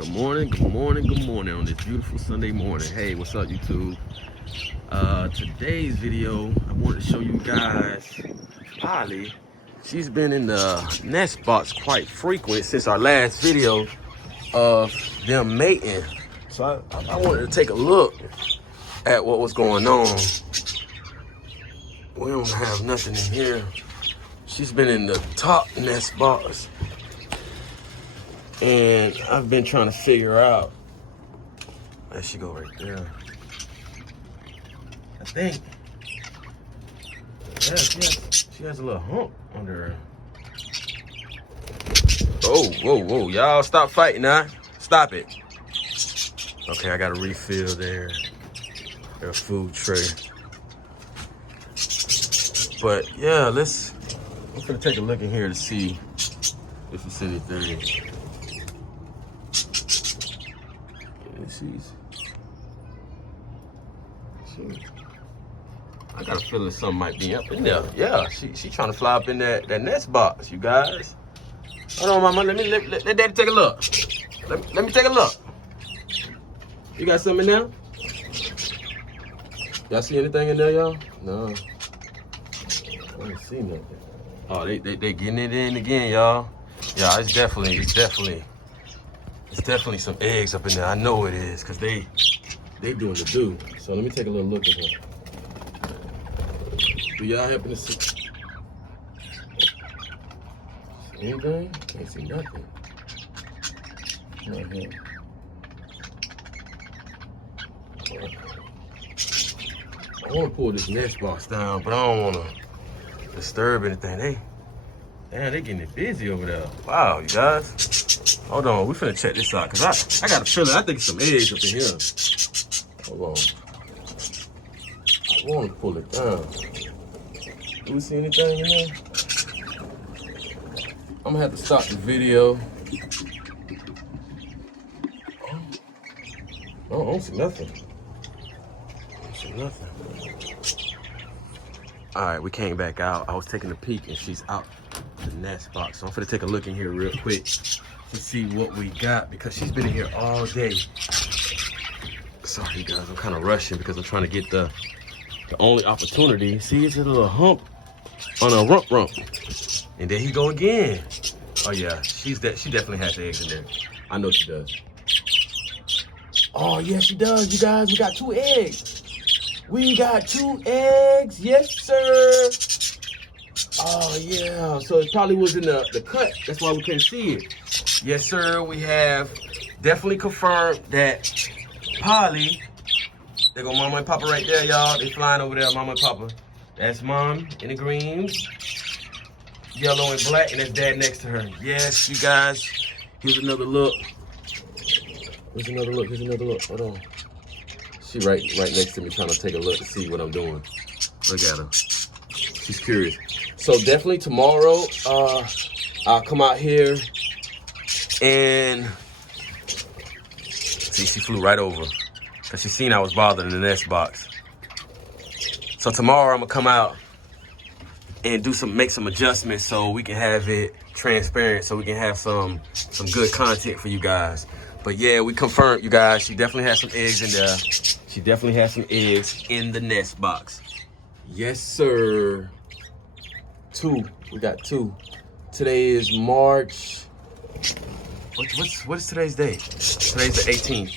Good morning on this beautiful Sunday morning. Hey, what's up, YouTube? Today's video, I wanted to show you guys Polly. She's been in the nest box quite frequent since our last video of them mating. So I wanted to take a look at what was going on. We don't have nothing in here. She's been in the top nest box. And I've been trying to figure out, there she go right there. I think, yeah, she has a little hump under her. Oh, whoa, y'all stop fighting now. Stop it. Okay, I got a refill there. Their food tray. But yeah, I'm gonna take a look in here to see if it's anything. I got a feeling something might be up in there. Yeah, she trying to fly up in that nest box, you guys. Hold on, mama. Let daddy take a look. Let me take a look. You got something in there? Y'all see anything in there, y'all? No. I don't see nothing. Oh, they getting it in again, y'all. Yeah, it's definitely some eggs up in there. I know it is, cause they doing the do. So let me take a little look at her. Do y'all happen to see anything? Can't see nothing. Right here. I want to pull this nest box down, but I don't want to disturb anything. They getting it busy over there. Wow, you guys. Hold on, we finna check this out, cause I got a feeling, I think some eggs up in here. Hold on. I want to pull it down. Do we see anything in there? I'm gonna have to stop the video. Oh, I don't see nothing. I don't see nothing. All right, we came back out. I was taking a peek and she's out the nest box. So I'm gonna take a look in here real quick to see what we got, because she's been in here all day. Sorry, you guys, I'm kind of rushing because I'm trying to get the only opportunity. See, it's a little hump on a rump. And there he go again. Oh yeah, she definitely has eggs in there. I know she does. Oh yeah, she does, you guys. We got 2 eggs. We got 2 eggs, yes sir. Oh yeah, so it probably was in the cut. That's why we couldn't see it. Yes sir, we have definitely confirmed that Polly, there go mama and papa right there, y'all. They flying over there, mama and papa. That's mom in the greens, yellow and black, and that's dad next to her. Yes, you guys, here's another look. Here's another look, hold on. She right next to me trying to take a look to see what I'm doing. Look at her, she's curious. So definitely tomorrow, I'll come out here and see, she flew right over because she seen I was bothered in the nest box. So tomorrow I'm gonna come out and make some adjustments so we can have it transparent, so we can have some good content for you guys. But yeah, we confirmed, you guys, she definitely has some eggs in there. She definitely has some eggs in the nest box. Yes, sir. 2. We got 2. Today is March. What is today's date? Today's the 18th.